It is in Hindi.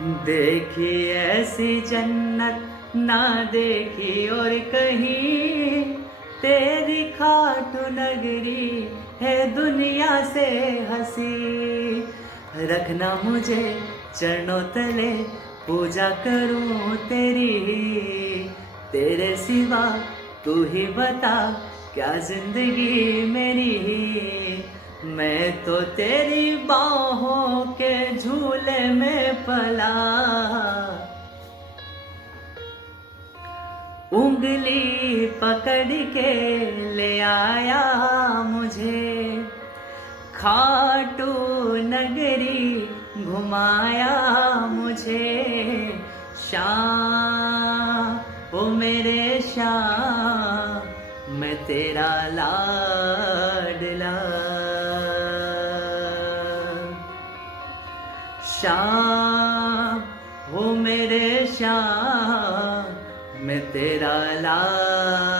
देखी ऐसी जन्नत ना देखी और कहीं, तेरी खाटू नगरी है दुनिया से हंसी। रखना मुझे चरणों तले, पूजा करूं तेरी, तेरे सिवा तू ही बता क्या जिंदगी मेरी। मैं तो तेरी बाहों के झूले में पला, उंगली पकड़ के ले आया मुझे, खाटू नगरी घुमाया मुझे। शाम ओ मेरे शाम, मैं तेरा लाडला। शाम हो मेरे शाम, मैं तेरा लाडला।